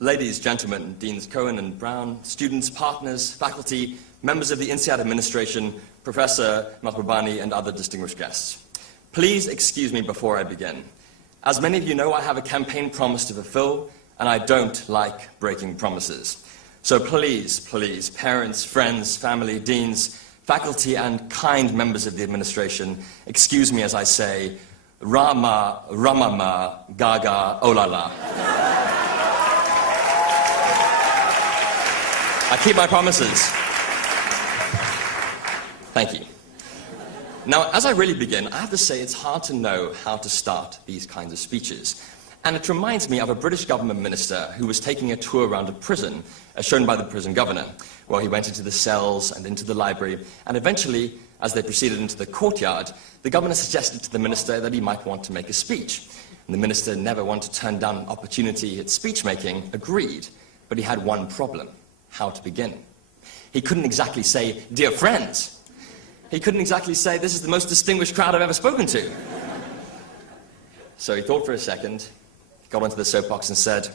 Ladies, gentlemen, Deans Cohen and Brown, students, partners, faculty, members of the INSEAD administration, Professor Mahbubani, and other distinguished guests. Please excuse me before I begin. As many of you know, I have a campaign promise to fulfill, and I don't like breaking promises. So please, please, parents, friends, family, deans, faculty, and kind members of the administration, excuse me as I say, Rama, Ramama, Gaga, Olala. I keep my promises. Thank you. Now, as I really begin, I have to say it's hard to know how to start these kinds of speeches. And it reminds me of a British government minister who was taking a tour around a prison, as shown by the prison governor, where he went into the cells and into the library, and eventually, as they proceeded into the courtyard, the governor suggested to the minister that he might want to make a speech. And the minister, never one to turn down an opportunity at speech-making, agreed. But he had one problem: how to begin. He couldn't exactly say, "Dear friends." He couldn't exactly say, "This is the most distinguished crowd I've ever spoken to." So he thought for a second, got onto the soapbox and said,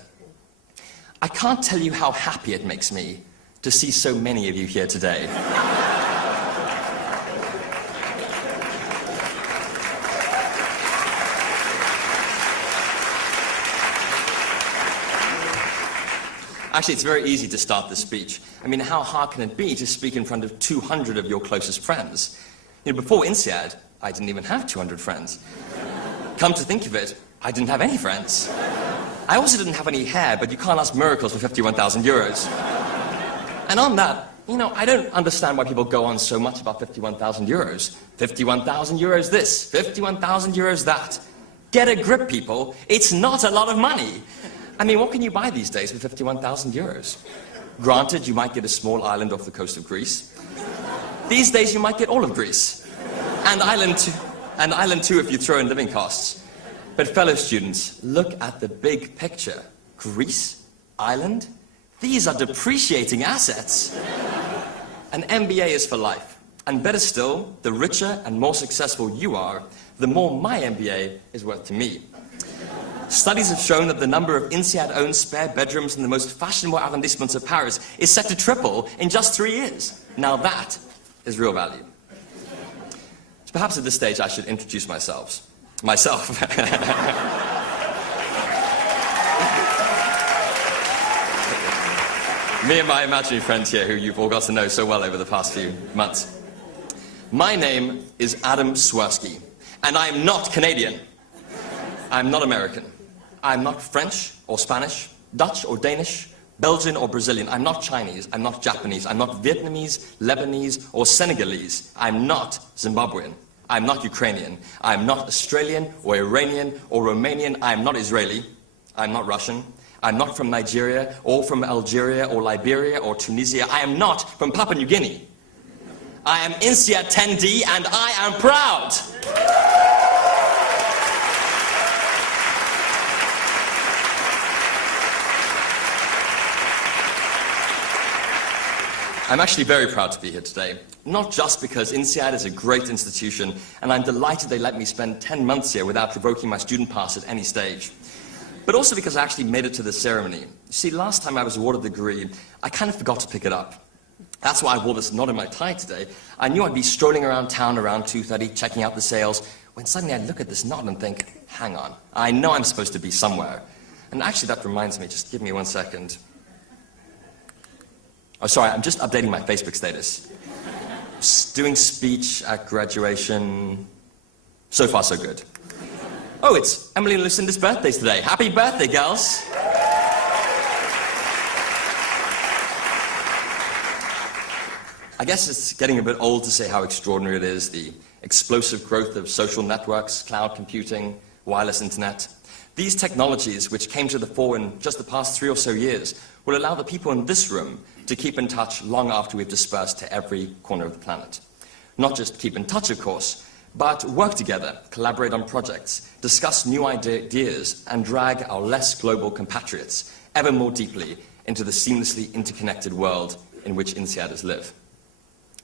"I can't tell you how happy it makes me to see so many of you here today." Actually, it's very easy to start the speech. I mean, how hard can it be to speak in front of 200 of your closest friends? You know, before INSEAD, I didn't even have 200 friends. Come to think of it, I didn't have any friends. I also didn't have any hair, but you can't ask miracles for 51,000 euros. And on that, you know, I don't understand why people go on so much about 51,000 euros. 51,000 euros this, 51,000 euros that. Get a grip, people. It's not a lot of money. I mean, what can you buy these days with 51,000 euros? Granted, you might get a small island off the coast of Greece. These days, you might get all of Greece. And Ireland too, if you throw in living costs. But fellow students, look at the big picture. Greece? Ireland? These are depreciating assets. An MBA is for life. And better still, the richer and more successful you are, the more my MBA is worth to me. Studies have shown that the number of INSEAD-owned spare bedrooms in the most fashionable arrondissements of Paris is set to triple in just 3 years. Now that is real value. So perhaps at this stage I should introduce myself. Me and my imaginary friends here, who you've all got to know so well over the past few months. My name is Adam Swersky, and I am not Canadian. I'm not American. I'm not French or Spanish, Dutch or Danish, Belgian or Brazilian. I'm not Chinese. I'm not Japanese. I'm not Vietnamese, Lebanese, or Senegalese. I'm not Zimbabwean. I'm not Ukrainian. I'm not Australian or Iranian or Romanian. I'm not Israeli. I'm not Russian. I'm not from Nigeria or from Algeria or Liberia or Tunisia. I am not from Papua New Guinea. I am INSEAD 10D, and I am proud. I'm actually very proud to be here today, not just because INSEAD is a great institution, and I'm delighted they let me spend 10 months here without revoking my student pass at any stage, but also because I actually made it to the ceremony. You see, last time I was awarded the degree, I kind of forgot to pick it up. That's why I wore this knot in my tie today. I knew I'd be strolling around town around 2:30, checking out the sales, when suddenly I'd look at this knot and think, hang on, I know I'm supposed to be somewhere. And actually that reminds me, just give me 1 second. Oh, sorry, I'm just updating my Facebook status. Doing speech at graduation. So far, so good. Oh, it's Emily and Lucinda's birthdays today. Happy birthday, girls. I guess it's getting a bit old to say how extraordinary it is, the explosive growth of social networks, cloud computing, wireless internet. These technologies, which came to the fore in just the past 3 or so years, will allow the people in this room to keep in touch long after we've dispersed to every corner of the planet. Not just keep in touch, of course, but work together, collaborate on projects, discuss new ideas, and drag our less global compatriots ever more deeply into the seamlessly interconnected world in which INSEADers live.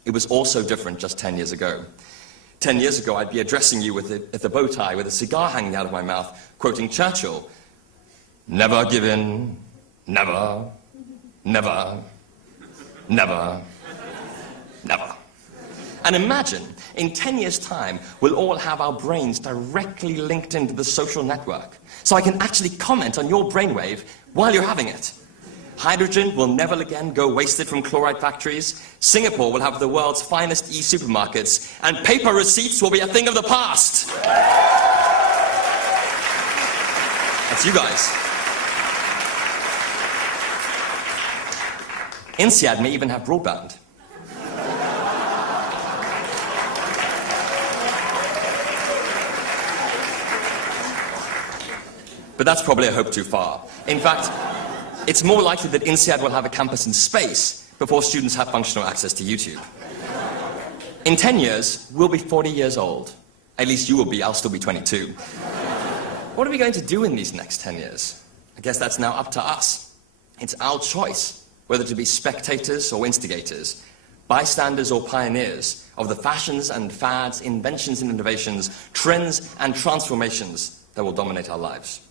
It was all so different just 10 years ago. 10 years ago, I'd be addressing you with a bow tie, with a cigar hanging out of my mouth, quoting Churchill, "Never give in, Never, never, never, never. And imagine, in 10 years' time, we'll all have our brains directly linked into the social network, so I can actually comment on your brainwave while you're having it. Hydrogen will never again go wasted from chloride factories, Singapore will have the world's finest e-supermarkets, and paper receipts will be a thing of the past. That's you guys. INSEAD may even have broadband. But that's probably a hope too far. In fact, it's more likely that INSEAD will have a campus in space before students have functional access to YouTube. In 10 years, we'll be 40 years old. At least you will be, I'll still be 22. What are we going to do in these next 10 years? I guess that's now up to us. It's our choice whether to be spectators or instigators, bystanders or pioneers of the fashions and fads, inventions and innovations, trends and transformations that will dominate our lives.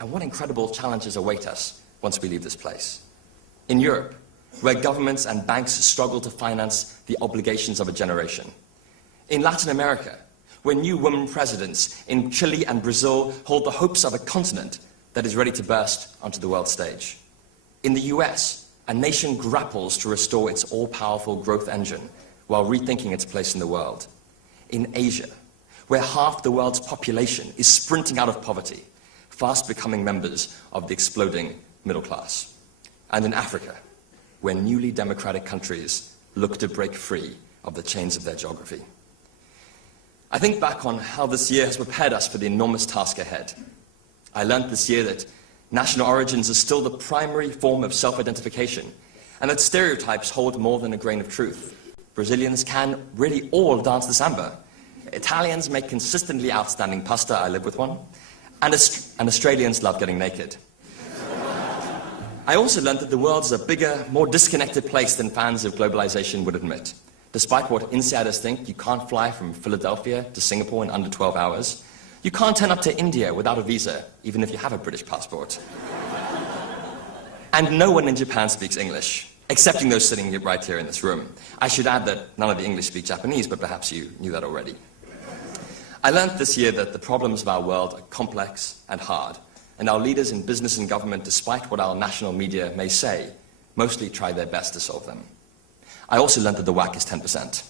And what incredible challenges await us once we leave this place. In Europe, where governments and banks struggle to finance the obligations of a generation. In Latin America, where new women presidents in Chile and Brazil hold the hopes of a continent that is ready to burst onto the world stage. In the US, a nation grapples to restore its all-powerful growth engine while rethinking its place in the world. In Asia, where half the world's population is sprinting out of poverty, fast becoming members of the exploding middle class. And in Africa, where newly democratic countries look to break free of the chains of their geography. I think back on how this year has prepared us for the enormous task ahead. I learned this year that national origins are still the primary form of self-identification, and that stereotypes hold more than a grain of truth. Brazilians can really all dance the samba. Italians make consistently outstanding pasta, I live with one, and Australians love getting naked. I also learned that the world is a bigger, more disconnected place than fans of globalization would admit. Despite what insiders think, you can't fly from Philadelphia to Singapore in under 12 hours. You can't turn up to India without a visa, even if you have a British passport. And no one in Japan speaks English, excepting those sitting right here in this room. I should add that none of the English speak Japanese, but perhaps you knew that already. I learned this year that the problems of our world are complex and hard, and our leaders in business and government, despite what our national media may say, mostly try their best to solve them. I also learned that the WACC is 10%.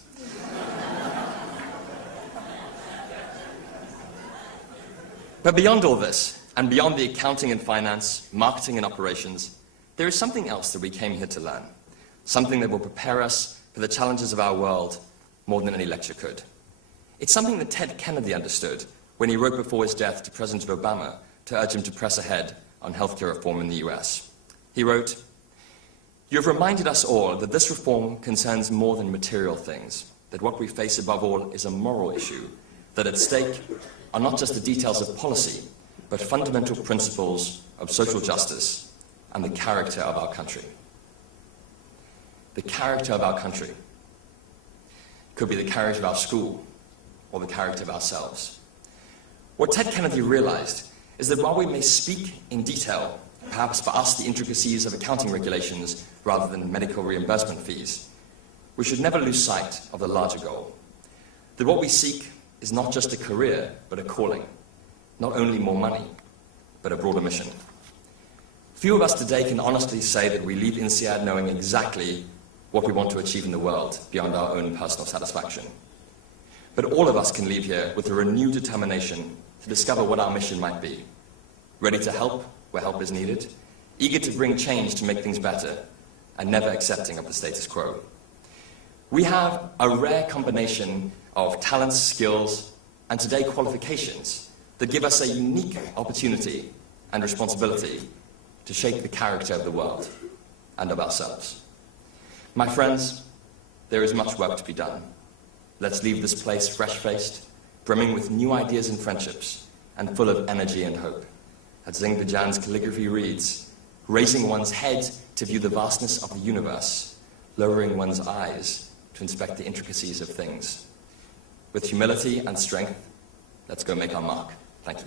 But beyond all this, and beyond the accounting and finance, marketing and operations, there is something else that we came here to learn. Something that will prepare us for the challenges of our world more than any lecture could. It's something that Ted Kennedy understood when he wrote before his death to President Obama to urge him to press ahead on healthcare reform in the US. He wrote, "You have reminded us all that this reform concerns more than material things, that what we face above all is a moral issue, that at stake are not just the details of policy, but fundamental principles of social justice and the character of our country." The character of our country could be the character of our school or the character of ourselves. What Ted Kennedy realized is that while we may speak in detail, perhaps for us the intricacies of accounting regulations rather than medical reimbursement fees, we should never lose sight of the larger goal. That what we seek is not just a career, but a calling. Not only more money, but a broader mission. Few of us today can honestly say that we leave INSEAD knowing exactly what we want to achieve in the world beyond our own personal satisfaction. But all of us can leave here with a renewed determination to discover what our mission might be. Ready to help where help is needed, eager to bring change to make things better, and never accepting of the status quo. We have a rare combination of talents, skills, and today qualifications that give us a unique opportunity and responsibility to shape the character of the world and of ourselves. My friends, there is much work to be done. Let's leave this place fresh-faced, brimming with new ideas and friendships, and full of energy and hope. As Zing Bijan's calligraphy reads, raising one's head to view the vastness of the universe, lowering one's eyes to inspect the intricacies of things. With humility and strength, let's go make our mark. Thank you.